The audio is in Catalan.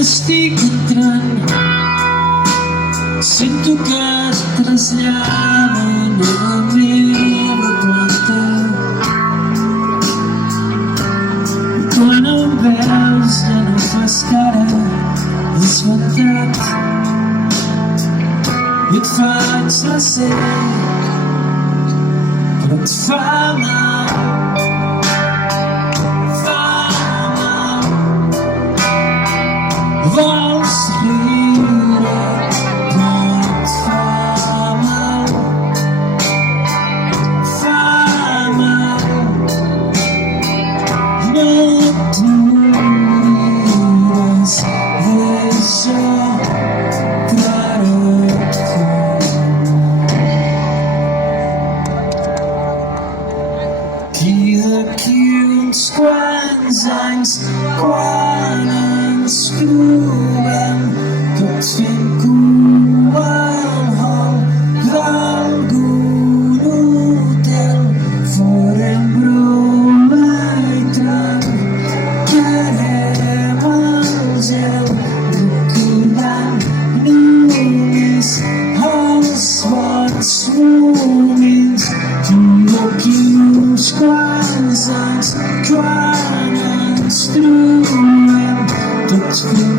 estoy entrando, siento que te trasladan a mi replante. Quan em veus ja no fas cara d'espantat i et faig la seny, però et fa mal. Vols riure, però et fa mal. Fa mal. No t'oblidis d'això, però et d'aquí uns quants anys, quan ens trobem tots fent cua al hall d'algun hotel, farem broma i trencarem el gel, recordant només els bons moments. D'aquí uns quants anys, quan ens trobem tots fent